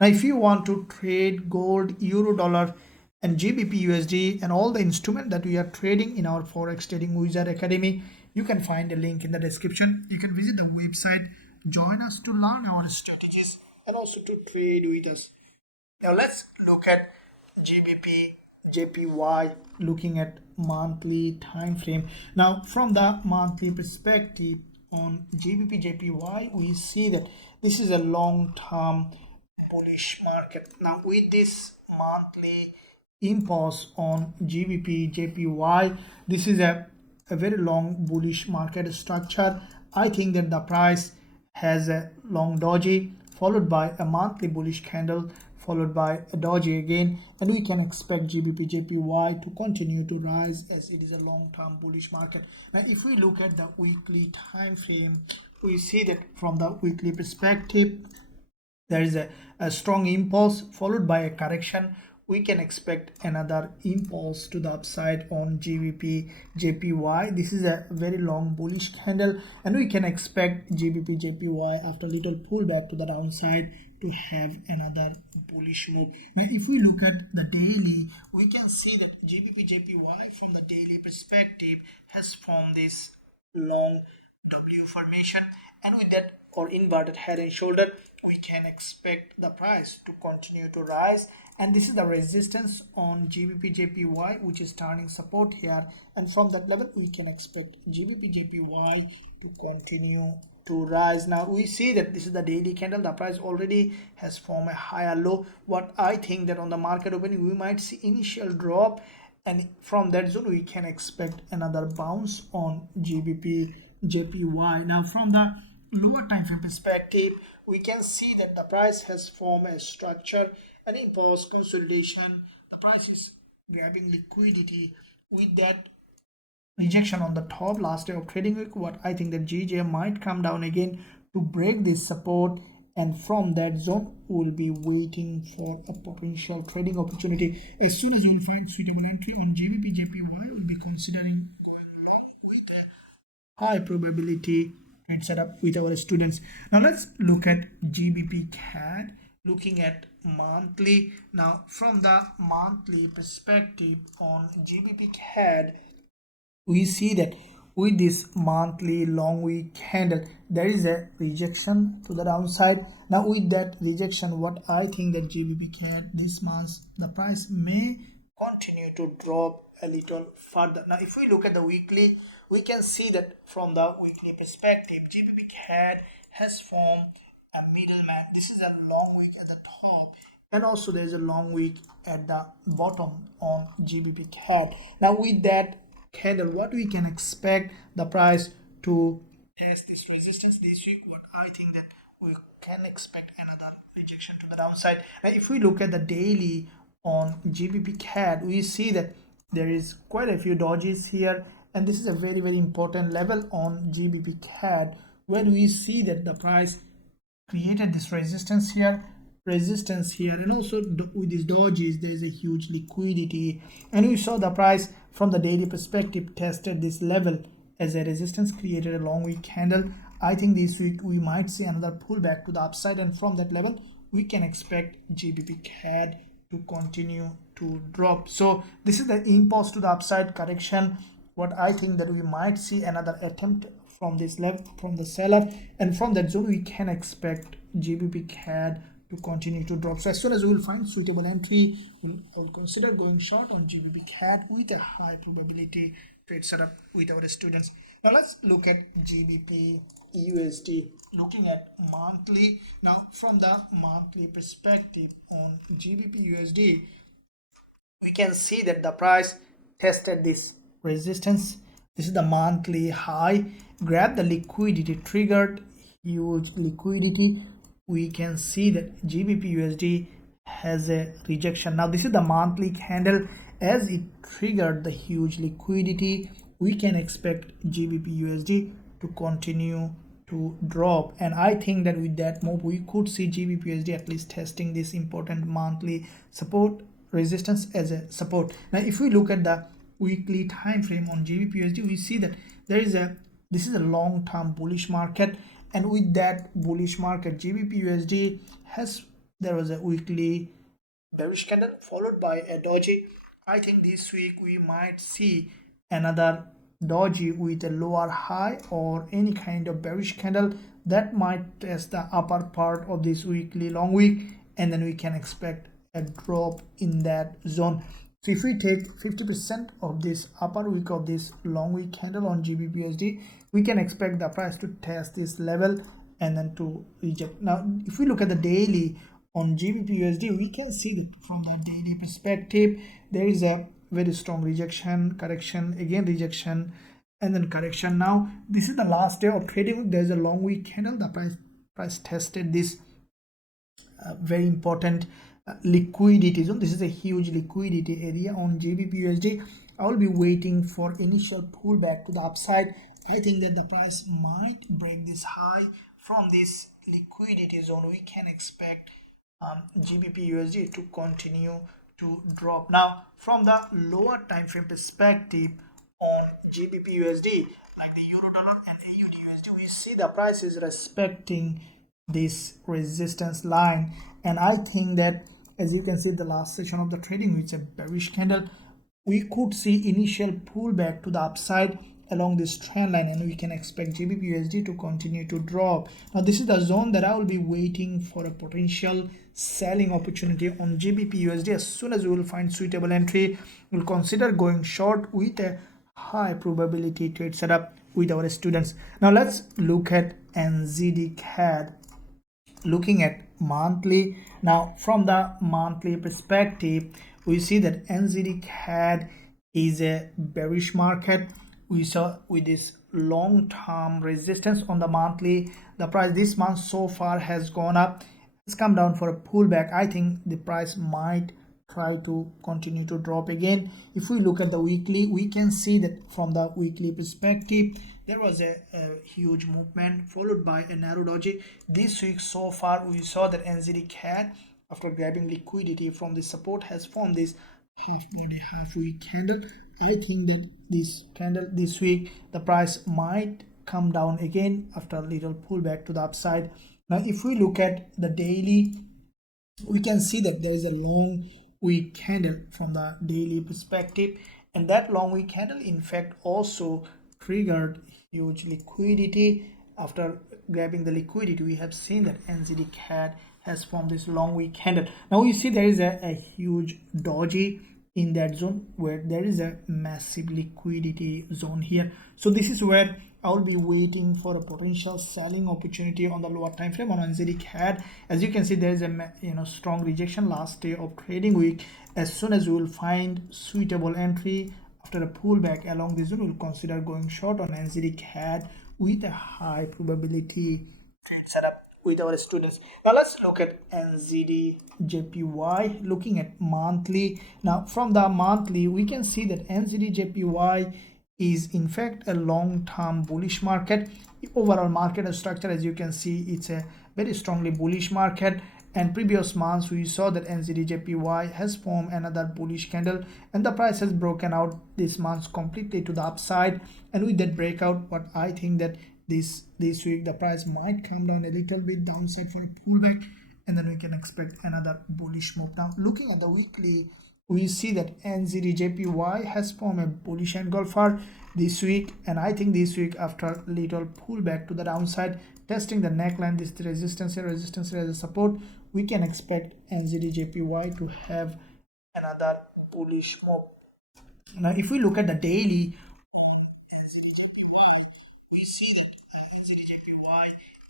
Now if you want to trade gold, euro dollar and GBPUSD and all the instrument that we are trading in our Forex Trading Wizard Academy, you can find a link in the description. You can visit the website, join us to learn our strategies and also to trade with us. Now let's look at GBPJPY, looking at monthly time frame. Now from the monthly perspective on GBPJPY, we see that this is a long-term bullish market. Now with this monthly impulse on GBPJPY, this is a very long bullish market structure. I think that the price has a long doji followed by a monthly bullish candle followed by a doji again, and we can expect GBPJPY to continue to rise as it is a long-term bullish market. Now if we look at the weekly time frame, we see that from the weekly perspective there is a strong impulse followed by a correction. We can expect another impulse to the upside on GBPJPY. This is a very long bullish candle, and we can expect GBPJPY after little pullback to the downside to have another bullish move. Now if we look at the daily, we can see that GBPJPY from the daily perspective has formed this long W formation, and with that, or inverted head and shoulder, we can expect the price to continue to rise, and this is the resistance on GBPJPY, which is turning support here, and from that level we can expect GBPJPY to continue to rise. Now we see that this is the daily candle. The price already has formed a higher low. What I think that on the market opening, we might see initial drop, and from that zone we can expect another bounce on GBPJPY. Now from the lower time frame perspective, we can see that the price has formed a structure, an impulse consolidation. The price is grabbing liquidity with that rejection on the top last day of trading week. What I think that GJ might come down again to break this support, and from that zone we'll be waiting for a potential trading opportunity. As soon as you'll find suitable entry on GBPJPY, we'll be considering going long with a high probability trade setup with our students. Now let's look at GBPCAD, looking at monthly. Now from the monthly perspective on GBPCAD, we see that with this monthly long week candle, there is a rejection to the downside. Now with that rejection, what I think that GBPCAD this month the price may continue to drop a little further. Now if we look at the weekly, we can see that from the weekly perspective, GBPCAD has formed a middleman. This is a long wick at the top, and also there is a long wick at the bottom on GBPCAD. Now with that candle, what we can expect the price to test this resistance this week. What I think that we can expect another rejection to the downside. Now if we look at the daily on GBPCAD, we see that there is quite a few dodges here, and this is a very important level on GBPCAD where we see that the price created this resistance here, and also with these dodges there is a huge liquidity, and we saw the price from the daily perspective tested this level as a resistance, created a long week candle. I think this week we might see another pullback to the upside, and from that level we can expect GBPCAD to continue to drop. So this is the impulse to the upside correction. What I think that we might see another attempt from this level from the seller, and from that zone we can expect GBPCAD to continue to drop. So as soon as we will find suitable entry, I will consider going short on GBPCAD with a high probability trade setup with our students. Now let's look at GBPUSD, looking at monthly. Now from the monthly perspective on GBPUSD, we can see that the price tested this resistance. This is the monthly high, grabbed the liquidity, triggered huge liquidity. We can see that GBPUSD has a rejection. Now this is the monthly candle. As it triggered the huge liquidity, we can expect GBPUSD to continue to drop, and I think that with that move we could see GBPUSD at least testing this important monthly support resistance as a support. Now if we look at the weekly time frame on GBPUSD, we see that this is a long-term bullish market, and with that bullish market, GBPUSD there was a weekly bearish candle followed by a doji. I think this week we might see another doji with a lower high or any kind of bearish candle that might test the upper part of this weekly long week, and then we can expect a drop in that zone. So if we take 50% of this upper week of this long week candle on GBPUSD, we can expect the price to test this level and then to reject. Now if we look at the daily on GBPUSD, we can see that from the daily perspective there is a very strong rejection, correction, again rejection, and then correction. Now this is the last day of trading. There is a long week candle. The price tested this very important liquidity zone. This is a huge liquidity area on GBPUSD. I will be waiting for initial pullback to the upside. I think that the price might break this high. From this liquidity zone we can expect GBPUSD to continue to drop. Now from the lower time frame perspective on GBPUSD, like the EURDollar and AUDUSD, we see the price is respecting this resistance line, and I think that as you can see the last session of the trading, which is a bearish candle, we could see initial pullback to the upside along this trend line, and we can expect GBPUSD to continue to drop. Now this is the zone that I will be waiting for a potential selling opportunity on GBPUSD. As soon as we will find suitable entry, we'll consider going short with a high probability trade setup with our students. Now let's look at NZDCAD, looking at monthly. Now from the monthly perspective, we see that NZDCAD is a bearish market. We saw with this long-term resistance on the monthly, the price this month so far has gone up. It's come down for a pullback. I think the price might try to continue to drop again. If we look at the weekly, we can see that from the weekly perspective there was a huge movement followed by a narrow doji. This week so far we saw that NZDCAD, after grabbing liquidity from the support, has formed this half week candle. I think that this candle this week the price might come down again after a little pullback to the upside. Now if we look at the daily, we can see that there is a long week candle from the daily perspective, and that long week candle in fact also triggered huge liquidity. After grabbing the liquidity, we have seen that NZDCAD has formed this long wick candle. Now we see there is a huge doji in that zone where there is a massive liquidity zone here. So this is where I will be waiting for a potential selling opportunity on the lower time frame on NZDCAD. As you can see, there is a strong rejection last day of trading week. As soon as we will find suitable entry after a pullback along this zone, we will consider going short on NZDCAD with a high probability trade setup with our students. Now let's look at NZDJPY. Looking at monthly, now from the monthly we can see that NZDJPY is in fact a long-term bullish market. Overall market structure, as you can see, it's a very strongly bullish market, and previous months we saw that NZDJPY has formed another bullish candle and the price has broken out this month completely to the upside. And with that breakout, what I think that this week the price might come down a little bit downside for a pullback, and then we can expect another bullish move. Now looking at the weekly, we see that NZDJPY has formed a bullish engulfer this week, and I think this week after little pullback to the downside, testing the neckline, this resistance here as a support, we can expect NZDJPY to have another bullish move. Now if we look at the daily, we see that NZDJPY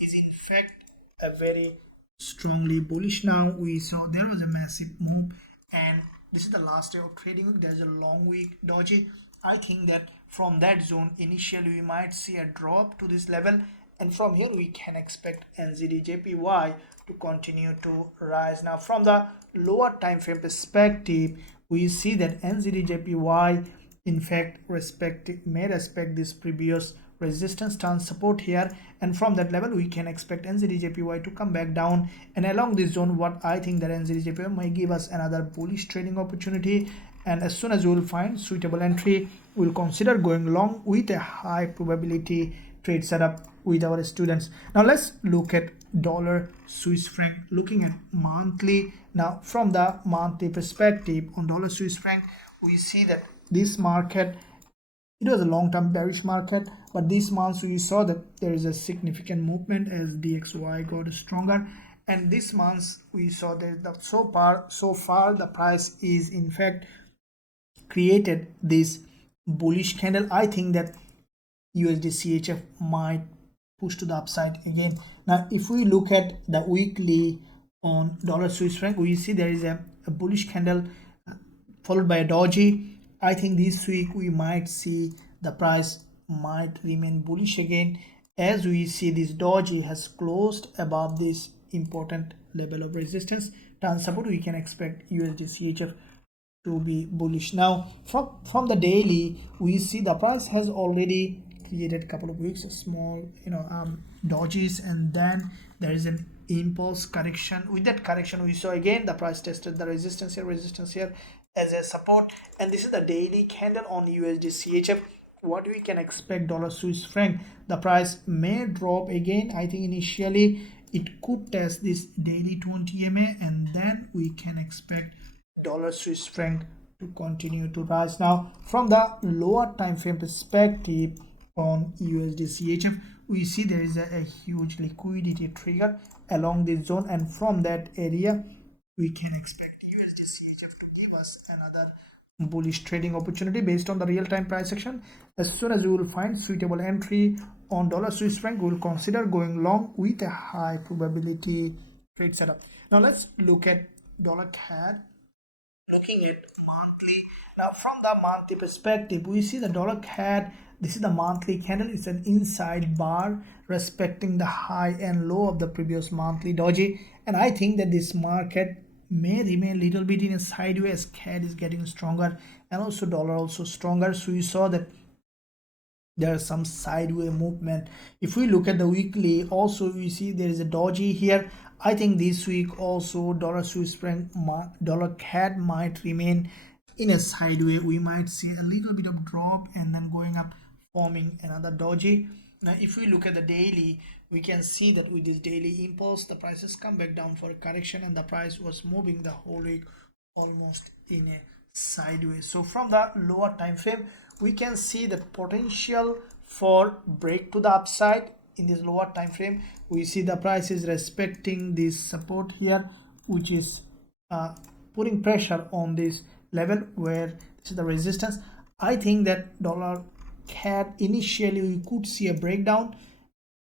is in fact a very strongly bullish. Now we saw there was a massive move, and this is the last day of trading week. There's a long week doji. I think that from that zone initially we might see a drop to this level, and from here we can expect NZDJPY to continue to rise. Now from the lower time frame perspective, we see that NZDJPY in fact may respect this previous resistance turn support here, and from that level we can expect NZDJPY to come back down, and along this zone what I think that NZDJPY might give us another bullish trading opportunity, and as soon as we will find suitable entry, we will consider going long with a high probability trade setup with our students. Now let's look at dollar Swiss franc. Looking at monthly, now from the monthly perspective on dollar Swiss franc, we see that this market, it was a long-term bearish market, but this month we saw that there is a significant movement as DXY got stronger, and this month we saw that so far the price is in fact created this bullish candle. I think that USDCHF might push to the upside again. Now if we look at the weekly on dollar Swiss franc, we see there is a bullish candle followed by a doji. I think this week we might see the price might remain bullish again, as we see this doji has closed above this important level of resistance turn support. We can expect USDCHF to be bullish. Now from the daily, we see the price has already created a couple of weeks of small dojis, and then there is an impulse correction. With that correction, we saw again the price tested the resistance here as a support, and this is the daily candle on USDCHF. What we can expect dollar Swiss franc, the price may drop again. I think initially it could test this daily 20 MA, and then we can expect dollar Swiss franc to continue to rise. Now from the lower time frame perspective on USDCHF, we see there is a huge liquidity trigger along this zone, and from that area we can expect USDCHF to give us another bullish trading opportunity based on the real-time price action. As soon as we will find suitable entry on dollar Swiss franc, we will consider going long with a high probability trade setup. Now let's look at dollar CAD. Looking at monthly, now from the monthly perspective, we see the dollar CAD, this is the monthly candle. It's an inside bar respecting the high and low of the previous monthly doji, and I think that this market may remain a little bit in a sideways. CAD is getting stronger and also dollar also stronger, so we saw that there is some sideways movement. If we look at the weekly, also we see there is a doji here. I think this week also dollar Swiss franc, dollar CAD might remain in a sideways. We might see a little bit of drop and then going up, forming another doji. Now if we look at the daily, we can see that with this daily impulse, the prices come back down for a correction, and the price was moving the whole week almost in a sideways. So from the lower time frame, we can see the potential for break to the upside in this lower time frame. We see the price is respecting this support here, which is putting pressure on this level where this is the resistance. I think that dollar CAD initially we could see a breakdown.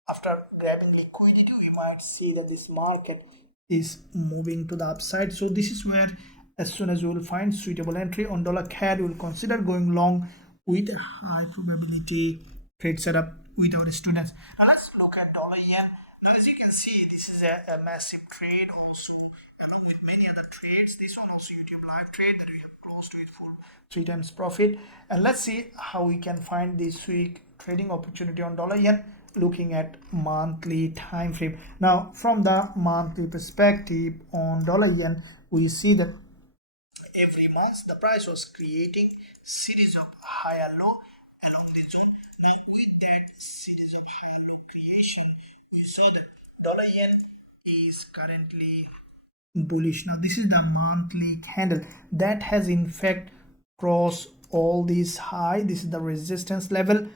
After grabbing liquidity, we might see that this market is moving to the upside. So this is where, as soon as we will find suitable entry on dollar CAD, we will consider going long with a high probability trade setup with our students. Now let's look at dollar yen. Now as you can see, this is a massive trade also, along with many other trades. This one also YouTube live trade that we have close to it for 3 times profit. And let's see how we can find this week trading opportunity on dollar yen, looking at monthly time frame. Now from the monthly perspective on dollar yen, we see that every month the price was creating series of higher low along the zone. Now with that series of higher low creation, we saw that dollar yen is currently bullish. Now this is the monthly candle that has in fact crossed all these high. This is the resistance level,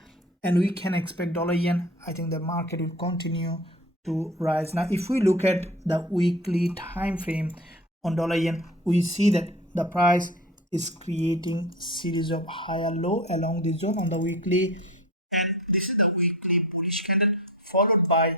and we can expect dollar yen, I think the market will continue to rise. Now if we look at the weekly time frame on dollar yen, we see that the price is creating series of higher low along the zone on the weekly, and this is the weekly bullish candle followed by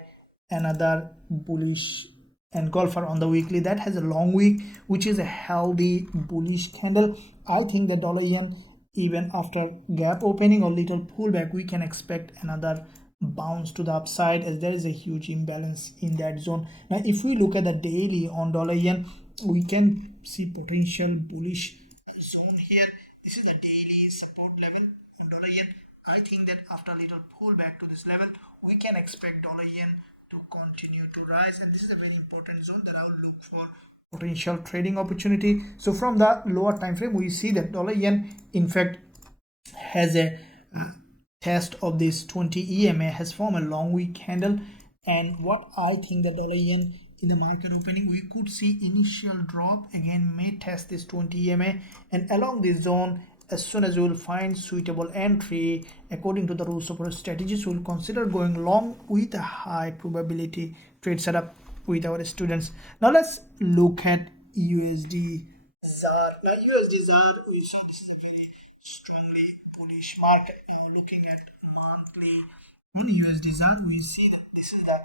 another bullish engulfer on the weekly that has a long wick, which is a healthy bullish candle. I think the dollar yen, even after gap opening or little pullback, we can expect another bounce to the upside, as there is a huge imbalance in that zone. Now if we look at the daily on dollar yen, we can see potential bullish zone here. This is the daily support level on dollar yen. I think that after a little pullback to this level, we can expect dollar yen to continue to rise, and this is a very important zone that I will look for potential trading opportunity. So from the lower time frame, we see that dollar yen in fact has a test of this 20 EMA, has formed a long wick candle, and what I think the dollar yen in the market opening, we could see initial drop again, may test this 20 EMA, and along this zone, as soon as we will find suitable entry according to the rules of our strategies, we will consider going long with a high probability trade setup with our students. Now let's look at USDZAR. Now USDZAR, we saw this is a very strongly bullish market. Now looking at monthly on USDZAR, we see that this is the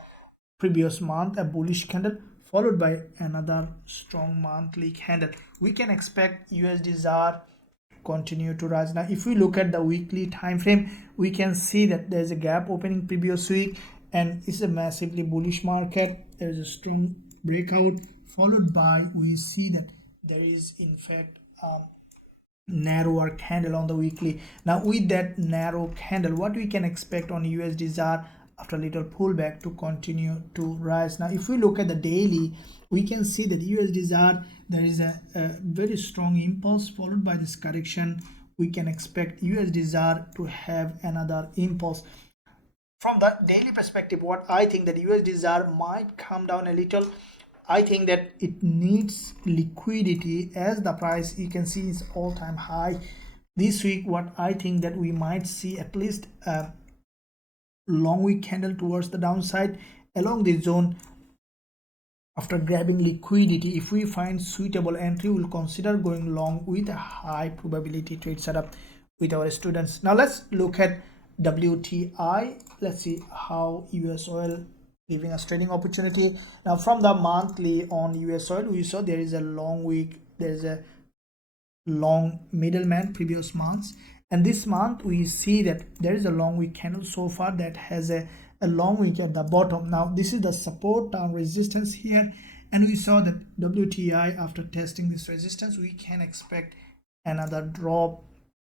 previous month a bullish candle followed by another strong monthly candle. We can expect USDZAR continue to rise. Now if we look at the weekly time frame, we can see that there's a gap opening previous week, and it's a massively bullish market. There's a strong breakout followed by, we see that there is in fact narrower candle on the weekly. Now with that narrow candle, what we can expect on USDZAR after a little pullback to continue to rise. Now if we look at the daily, we can see that USDZAR, there is a very strong impulse followed by this correction. We can expect USDZAR to have another impulse. From the daily perspective, what I think that USDZAR might come down a little. I think that it needs liquidity, as the price you can see is all-time high this week. What I think that we might see at least a long wick candle towards the downside along this zone. After grabbing liquidity, if we find suitable entry, we'll consider going long with a high probability trade setup with our students. Now let's look at WTI. Let's see how USOIL giving us trading opportunity. Now from the monthly on USOIL, we saw there is a long wick, there's a long middleman previous months, and this month we see that there is a long wick candle so far that has a long wick at the bottom. Now this is the support and resistance here, and we saw that WTI after testing this resistance, we can expect another drop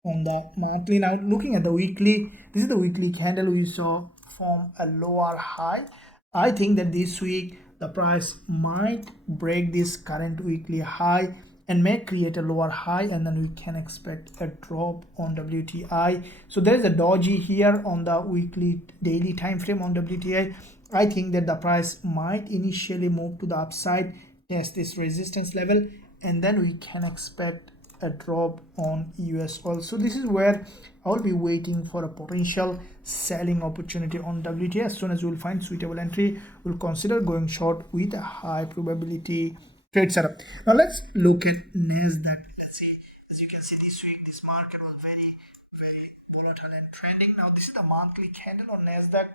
on the monthly. Now looking at the weekly, this is the weekly candle we saw form a lower high. I think that this week the price might break this current weekly high and may create a lower high, and then we can expect a drop on WTI. So there is a doji here on the weekly daily time frame on WTI. I think that the price might initially move to the upside, test this resistance level, and then we can expect a drop on USOIL. So this is where I will be waiting for a potential selling opportunity on WTI. As soon as we will find suitable entry, we'll consider going short with a high probability trade setup. Now let's look at NZDAC. Let's see. As you can see, this week this market was very volatile and trending. Now this is the monthly candle on NZDAC.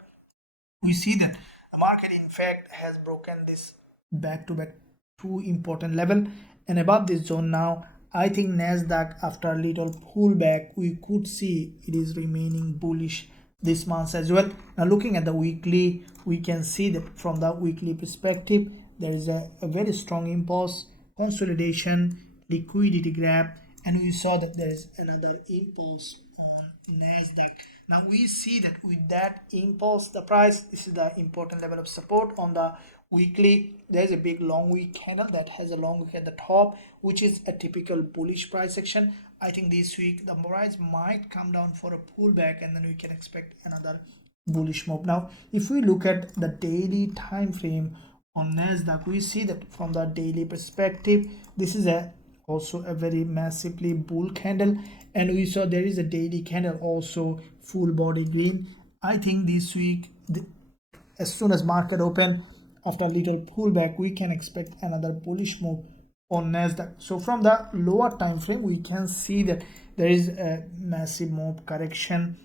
We see that the market in fact has broken this back-to-back two important level, and above this zone now I think NASDAQ, after a little pullback, we could see it is remaining bullish this month as well. Now looking at the weekly, we can see that from the weekly perspective there is a very strong impulse, consolidation, liquidity grab, and we saw that there is another impulse on NASDAQ. Now we see that with that impulse, the price, this is the important level of support on the weekly. There is a big long wick candle that has a long wick at the top, which is a typical bullish price action. I think this week the price might come down for a pullback, and then we can expect another bullish move. Now if we look at the daily time frame on NASDAQ, we see that from the daily perspective, this is also a very massively bull candle, and we saw there is a daily candle also full body green. I think this week, as soon as market open, after a little pullback, we can expect another bullish move on NASDAQ. So from the lower time frame, we can see that there is a massive move correction.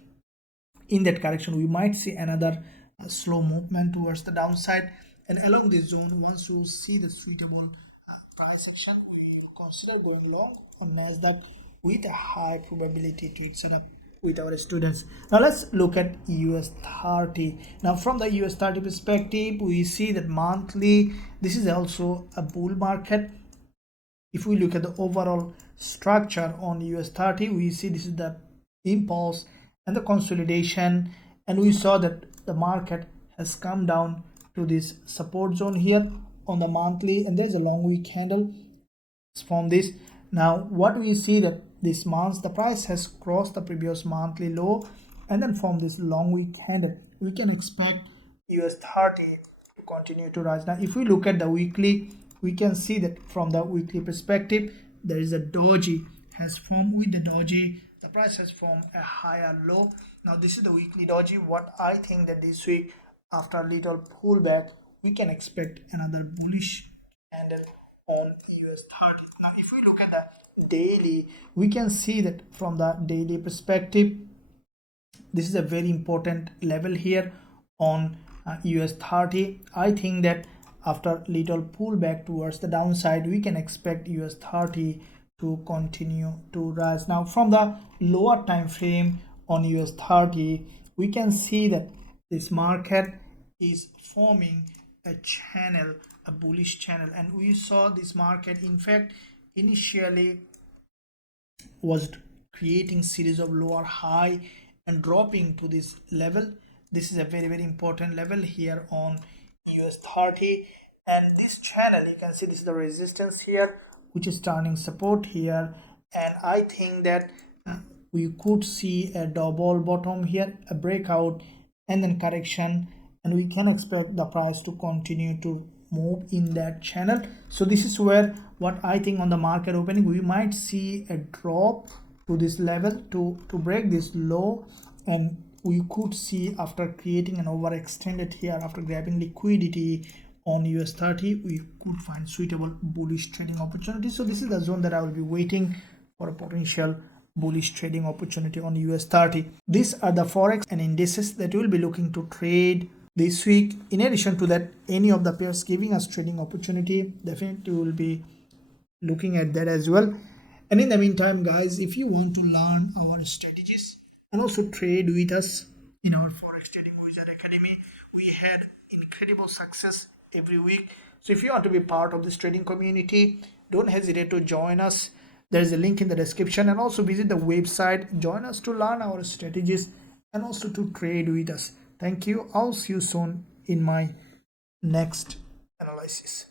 In that correction, we might see another slow movement towards the downside, and along this zone, once we see the suitable price action, we will consider going long on NASDAQ with a high probability trade setup with our students. Now let's look at US30. Now from the US30 perspective, we see that monthly this is also a bull market. If we look at the overall structure on US30, we see this is the impulse and the consolidation, and we saw that the market has come down to this support zone here on the monthly, and there's a long wick candle from this. Now what we see that this month the price has crossed the previous monthly low, and then from this long wick candle we can expect US30 to continue to rise. Now if we look at the weekly, we can see that from the weekly perspective there is a doji has formed. With the doji, the price has formed a higher low. Now this is the weekly doji. What I think that this week, after a little pullback, we can expect another bullish candle on US30. Now if we look at the daily, we can see that from the daily perspective, this is a very important level here on US30. I think that after little pullback towards the downside, we can expect US30 to continue to rise. Now from the lower time frame on US30, we can see that this market is forming a channel, a bullish channel, and we saw this market in fact initially was creating series of lower high and dropping to this level. This is a very important level here on US30, and this channel, you can see this is the resistance here, which is turning support here, and I think that we could see a double bottom here, a breakout, and then correction, and we can expect the price to continue to move in that channel. So this is where what I think on the market opening, we might see a drop to this level to break this low, and we could see after creating an overextended here, after grabbing liquidity on US30, we could find suitable bullish trading opportunities. So this is the zone that I will be waiting for a potential bullish trading opportunity on US30. These are the forex and indices that we will be looking to trade this week. In addition to that, any of the pairs giving us trading opportunity, definitely we will be looking at that as well. And in the meantime, guys, if you want to learn our strategies and also trade with us in our Forex Trading Wizard Academy, we had incredible success every week. So if you want to be part of this trading community, don't hesitate to join us. There is a link in the description, and also visit the website, join us to learn our strategies and also to trade with us. Thank you. I'll see you soon in my next analysis.